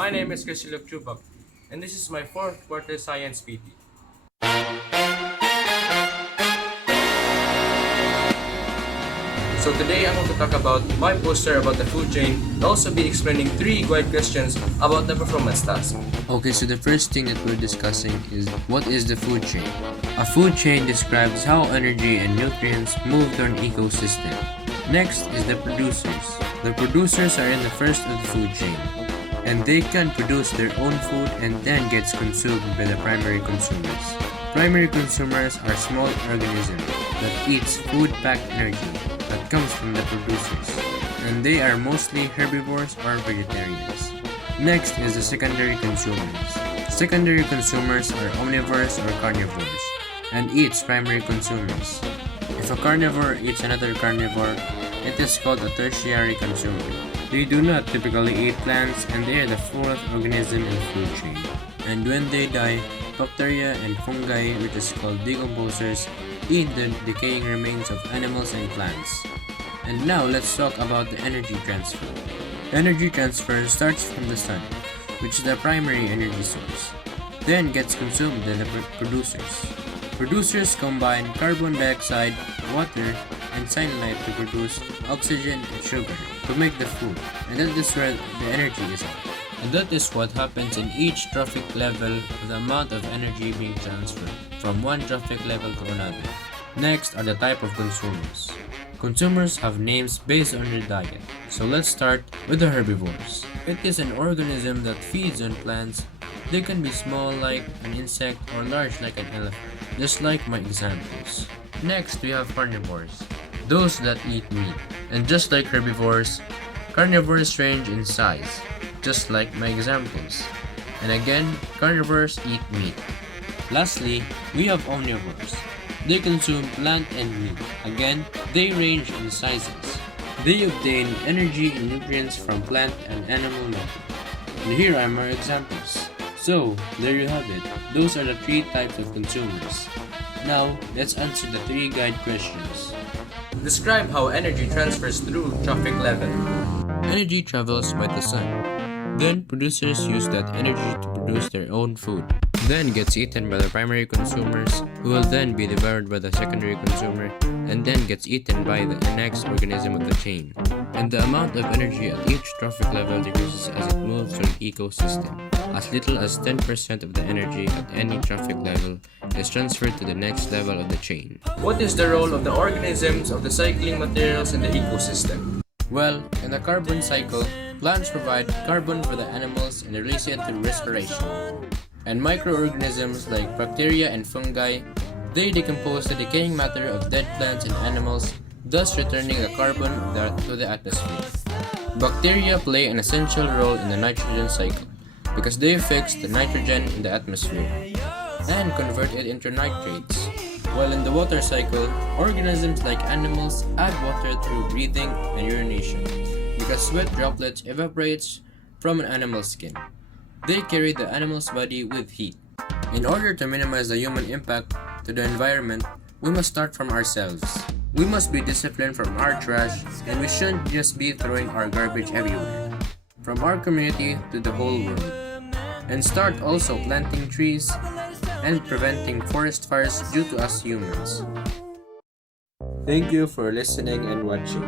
My name is Krisilov Chubak, and this is my fourth quarter science PT. So today I'm going to talk about my poster about the food chain and also be explaining three guide questions about the performance task. Okay, so the first thing that we're discussing is what is the food chain? A food chain describes how energy and nutrients move through an ecosystem. Next is the producers. The producers are in the first of the food chain, and they can produce their own food and then gets consumed by the primary consumers. Primary consumers are small organisms that eats food-packed energy that comes from the producers, and they are mostly herbivores or vegetarians. Next is the secondary consumers. Secondary consumers are omnivores or carnivores and eats primary consumers. If a carnivore eats another carnivore, it is called a tertiary consumer. They do not typically eat plants and they are the fourth organism in the food chain. And when they die, bacteria and fungi, which is called decomposers, eat the decaying remains of animals and plants. And now let's talk about the energy transfer. Energy transfer starts from the sun, which is the primary energy source, then gets consumed by the producers. Producers combine carbon dioxide, water, and sunlight to produce oxygen and sugar to make the food, and that is where the energy is at. And that is what happens in each trophic level of the amount of energy being transferred from one trophic level to another. Next are the type of consumers. Consumers have names based on their diet. So let's start with the herbivores. It is an organism that feeds on plants. They can be small like an insect or large like an elephant, just like my examples. Next, we have carnivores, those that eat meat. And just like herbivores, carnivores range in size, just like my examples. And again, carnivores eat meat. Lastly, we have omnivores. They consume plant and meat. Again, they range in sizes. They obtain energy and nutrients from plant and animal matter. And here are more examples. So, there you have it. Those are the three types of consumers. Now, let's answer the three guide questions. Describe how energy transfers through trophic level. Energy travels by the sun. Then producers use that energy to produce their own food. Then gets eaten by the primary consumers, who will then be devoured by the secondary consumer, and then gets eaten by the next organism of the chain. And the amount of energy at each trophic level decreases as it moves through an ecosystem. As little as 10% of the energy at any trophic level is transferred to the next level of the chain. What is the role of the organisms of the cycling materials in the ecosystem? Well, in the carbon cycle, plants provide carbon for the animals and release it through respiration. And microorganisms like bacteria and fungi, they decompose the decaying matter of dead plants and animals, thus returning the carbon to the atmosphere. Bacteria play an essential role in the nitrogen cycle because they fix the nitrogen in the atmosphere and convert it into nitrates. While in the water cycle, organisms like animals add water through breathing and urination because sweat droplets evaporates from an animal's skin. They carry the animal's body with heat. In order to minimize the human impact to the environment, we must start from ourselves. We must be disciplined from our trash, and we shouldn't just be throwing our garbage everywhere, from our community to the whole world. And start also planting trees and preventing forest fires due to us humans. Thank you for listening and watching.